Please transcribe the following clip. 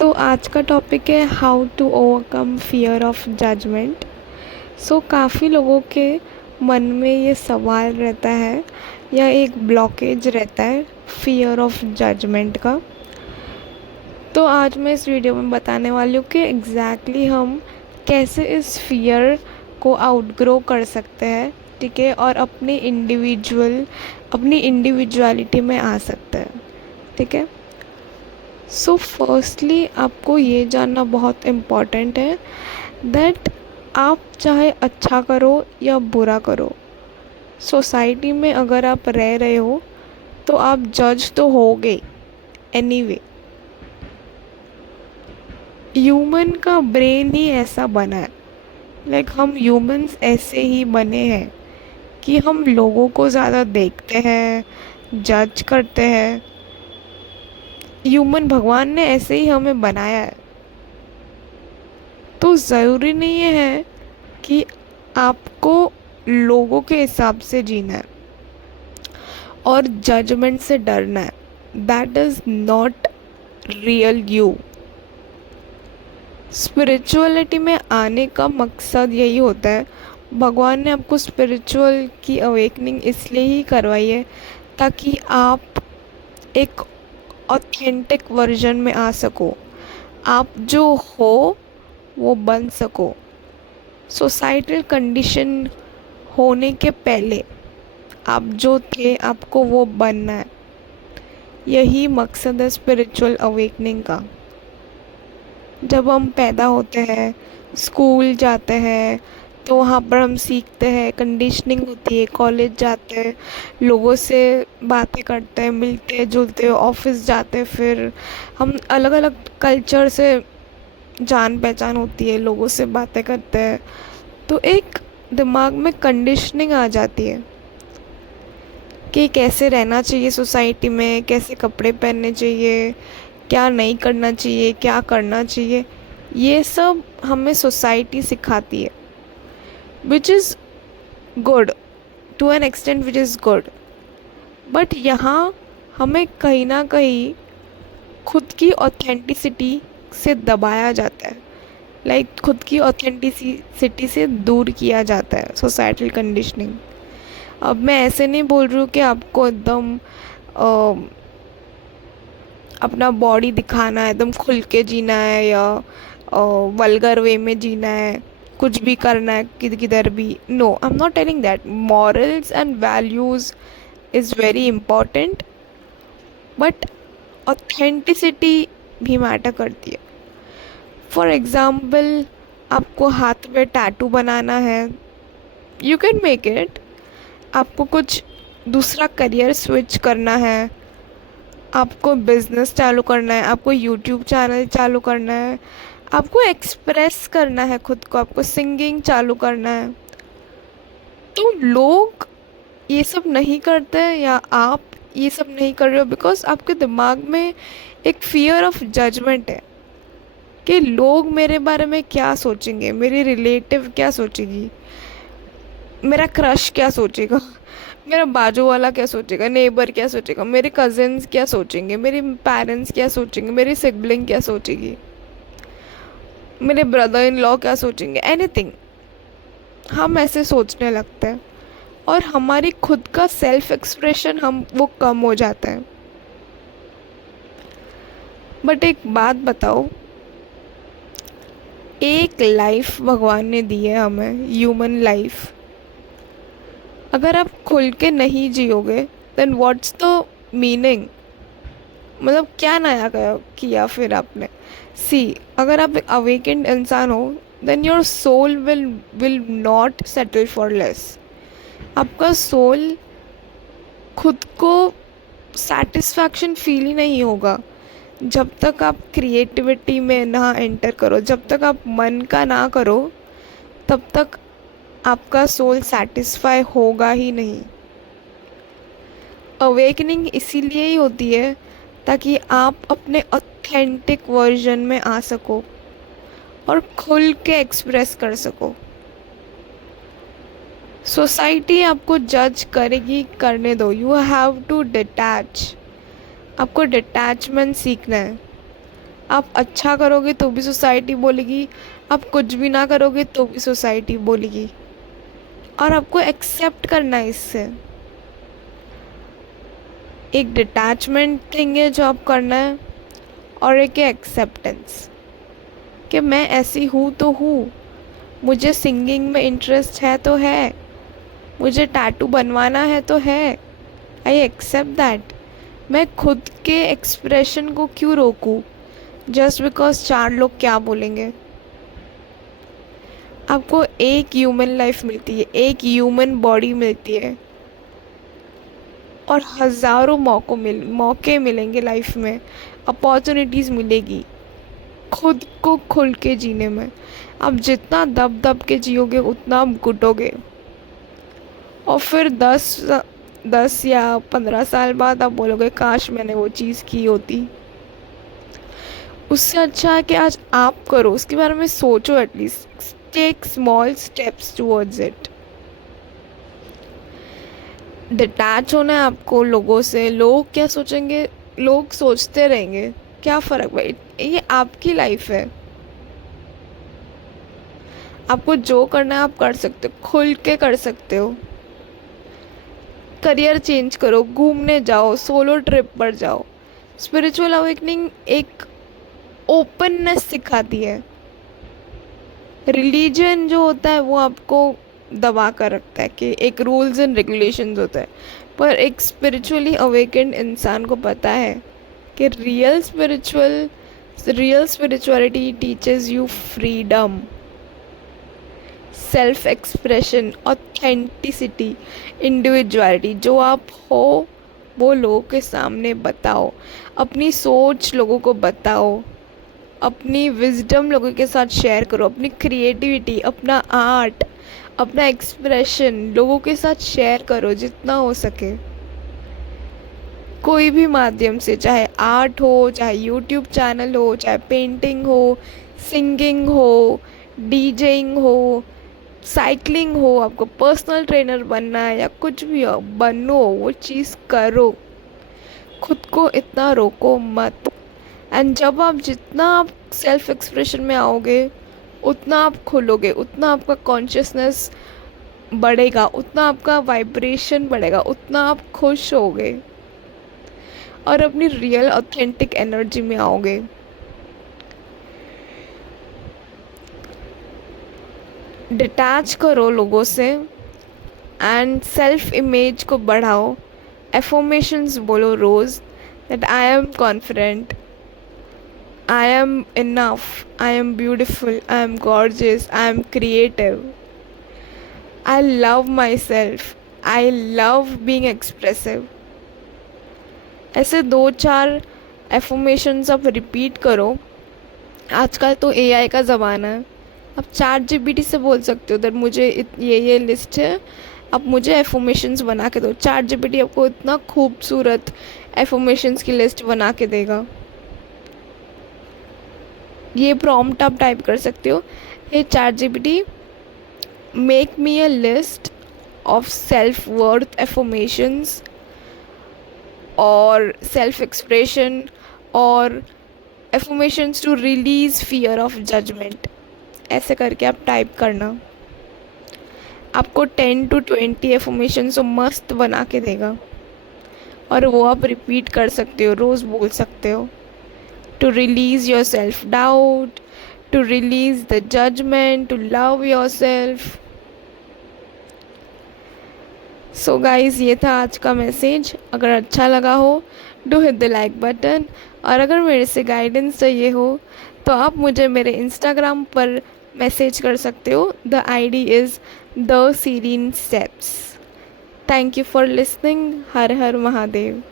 आज का टॉपिक है how to overcome fear of judgment. काफ़ी लोगों के मन में ये सवाल रहता है या एक ब्लॉकेज रहता है फियर ऑफ जजमेंट का। तो आज मैं इस वीडियो में बताने वाली हूँ कि एग्जैक्टली हम कैसे इस फियर को आउटग्रो कर सकते हैं, ठीक है, और अपनी इंडिविजुअलिटी में आ सकते हैं, ठीक है। फर्स्टली आपको ये जानना बहुत इम्पॉर्टेंट है दैट आप चाहे अच्छा करो या बुरा करो, सोसाइटी में अगर आप रह रहे हो तो आप जज तो होगे एनीवे। ह्यूमन का ब्रेन ही ऐसा बना है, हम ह्यूमंस ऐसे ही बने हैं कि हम लोगों को ज़्यादा देखते हैं, जज करते हैं। ह्यूमन भगवान ने ऐसे ही हमें बनाया है। तो ज़रूरी नहीं है कि आपको लोगों के हिसाब से जीना है और जजमेंट से डरना है। That is not real you. Spirituality में आने का मकसद यही होता है। भगवान ने आपको स्पिरिचुअल की अवेकनिंग इसलिए ही करवाई है ताकि आप एक ऑथेंटिक वर्जन में आ सको, आप जो हो वो बन सको। सोसाइटल कंडीशन होने के पहले आप जो थे आपको वो बनना है। यही मकसद है स्पिरिचुअल अवेकनिंग का। जब हम पैदा होते हैं, स्कूल जाते हैं, तो वहाँ पर हम सीखते हैं, कंडीशनिंग होती है, कॉलेज जाते हैं, लोगों से बातें करते हैं, मिलते हैं जुलते हैं, ऑफिस जाते हैं, फिर हम अलग अलग कल्चर से जान पहचान होती है, लोगों से बातें करते हैं, तो एक दिमाग में कंडीशनिंग आ जाती है कि कैसे रहना चाहिए सोसाइटी में, कैसे कपड़े पहनने चाहिए, क्या नहीं करना चाहिए, क्या करना चाहिए। ये सब हमें सोसाइटी सिखाती है, which is good to an extent, which is good. But यहाँ हमें कहीं ना कहीं खुद की ऑथेंटिसिटी से दबाया जाता है, खुद की ऑथेंटिसिटी से दूर किया जाता है सोसाइटल कंडीशनिंग। अब मैं ऐसे नहीं बोल रही हूँ कि आपको एकदम अपना बॉडी दिखाना है, एकदम खुल के जीना है या वल्गर वे में जीना है, कुछ भी करना है किधर भी। No, I am not telling that. Morals and values is very important, but authenticity भी मैटर करती है। फॉर एग्ज़ाम्पल, आपको हाथ पे टैटू बनाना है, यू कैन मेक इट। आपको कुछ दूसरा करियर स्विच करना है, आपको बिजनेस चालू करना है, आपको यूट्यूब चैनल चालू करना है, आपको एक्सप्रेस करना है खुद को, आपको सिंगिंग चालू करना है, तो लोग ये सब नहीं करते हैं या आप ये सब नहीं कर रहे हो बिकॉज आपके दिमाग में एक फियर ऑफ जजमेंट है कि लोग मेरे बारे में क्या सोचेंगे, मेरी रिलेटिव क्या सोचेगी, मेरा क्रश क्या सोचेगा, मेरा बाजू वाला क्या सोचेगा, नेबर क्या सोचेगा, मेरे कजिन्स क्या सोचेंगे, मेरे पेरेंट्स क्या सोचेंगे, मेरी सिबलिंग क्या सोचेगी, मेरे ब्रदर इन लॉ क्या सोचेंगे, एनीथिंग। हम ऐसे सोचने लगते हैं और हमारी खुद का सेल्फ एक्सप्रेशन हम वो कम हो जाता है। बट एक बात बताओ, एक लाइफ भगवान ने दी है हमें, ह्यूमन लाइफ। अगर आप खुल के नहीं जियोगे देन व्हाट्स द मीनिंग? मतलब क्या नया किया फिर आपने? सी, अगर आप अवेकेंड इंसान हो then your soul will not settle for less. आपका सोल खुद को सेटिस्फैक्शन फील ही नहीं होगा जब तक आप क्रिएटिविटी में ना एंटर करो, जब तक आप मन का ना करो, तब तक आपका सोल सेटिस्फाई होगा ही नहीं। अवेकनिंग इसीलिए ही होती है ताकि आप अपने ऑथेंटिक वर्जन में आ सको और खुल के एक्सप्रेस कर सको। सोसाइटी आपको जज करेगी, करने दो। You have to detach. आपको डिटैचमेंट सीखना है। आप अच्छा करोगे तो भी सोसाइटी बोलेगी, आप कुछ भी ना करोगे तो भी सोसाइटी बोलेगी। और आपको एक्सेप्ट करना है इससे। एक डिटैचमेंट थिंग है जो आप करना है, और एक है एक्सेप्टेंस कि मैं ऐसी हूँ तो हूँ, मुझे सिंगिंग में इंटरेस्ट है तो है, मुझे टैटू बनवाना है तो है, आई एक्सेप्ट दैट। मैं खुद के एक्सप्रेशन को क्यों रोकूं जस्ट बिकॉज चार लोग क्या बोलेंगे। आपको एक ह्यूमन लाइफ मिलती है, एक ह्यूमन बॉडी मिलती है, और हज़ारों मौके मिलेंगे लाइफ में, अपॉर्चुनिटीज़ मिलेगी खुद को खुल के जीने में। आप जितना दब दब के जियोगे उतना आप घुटोगे, और फिर 10 या 15 साल बाद आप बोलोगे काश मैंने वो चीज़ की होती। उससे अच्छा है कि आज आप करो, उसके बारे में सोचो, at least take small steps towards it. Detach होना है आपको लोगों से। लोग क्या सोचेंगे, लोग सोचते रहेंगे, क्या फ़र्क भाई, ये आपकी लाइफ है। आपको जो करना है आप कर सकते हो, खुल के कर सकते हो। करियर चेंज करो, घूमने जाओ, सोलो ट्रिप पर जाओ। स्पिरिचुअल अवेकनिंग एक ओपननेस सिखाती है। रिलीजन जो होता है वो आपको दबा कर रखता है कि एक रूल्स एंड रेगुलेशंस होता है, पर एक स्पिरिचुअली अवेकेंड इंसान को पता है कि real spirituality teaches you freedom, self expression, authenticity, individuality. जो आप हो वो लोगों के सामने बताओ, अपनी सोच लोगों को बताओ, अपनी विजडम लोगों के साथ शेयर करो, अपनी क्रिएटिविटी, अपना आर्ट, अपना एक्सप्रेशन लोगों के साथ शेयर करो जितना हो सके। कोई भी माध्यम से, चाहे आर्ट हो, चाहे यूट्यूब चैनल हो, चाहे पेंटिंग हो, सिंगिंग हो, डीजेइंग हो, साइकिलिंग हो, आपको पर्सनल ट्रेनर बनना है या कुछ भी हो, बनो, वो चीज़ करो। खुद को इतना रोको मत। एंड जब आप जितना आप सेल्फ एक्सप्रेशन में आओगे उतना आप खुलोगे, उतना आपका कॉन्शियसनेस बढ़ेगा, उतना आपका वाइब्रेशन बढ़ेगा, उतना आप खुश होगे और अपनी रियल ऑथेंटिक एनर्जी में आओगे। डिटैच करो लोगों से एंड सेल्फ इमेज को बढ़ाओ। एफर्मेशंस बोलो रोज़, that I am confident, I am enough, I am beautiful, I am gorgeous, I am creative, I love myself, I love being expressive। ऐसे 2-4 एफर्मेशंस आप रिपीट करो। आजकल तो एआई का ज़माना है, आप ChatGPT से बोल सकते हो उधर मुझे ये लिस्ट है, आप मुझे एफर्मेशंस बना के दो। ChatGPT आपको इतना खूबसूरत एफर्मेशंस की लिस्ट बना के देगा। ये प्रॉम्प्ट आप टाइप कर सकते हो, hey ChatGPT make me a list of self worth affirmations और सेल्फ एक्सप्रेशन और affirmations to release fear of judgment. ऐसे करके आप टाइप करना, आपको 10 to 20 एफर्मेशंस मस्त बना के देगा, और वो आप रिपीट कर सकते हो, रोज़ बोल सकते हो। To release your self-doubt, to release the judgment, to love yourself. So guys, ये था आज का मैसेज। अगर अच्छा लगा हो do hit the like button, और अगर मेरे से गाइडेंस चाहिए हो तो आप मुझे मेरे इंस्टाग्राम पर मैसेज कर सकते हो। The ID is the serene steps. Thank you for listening. Har Har Mahadev.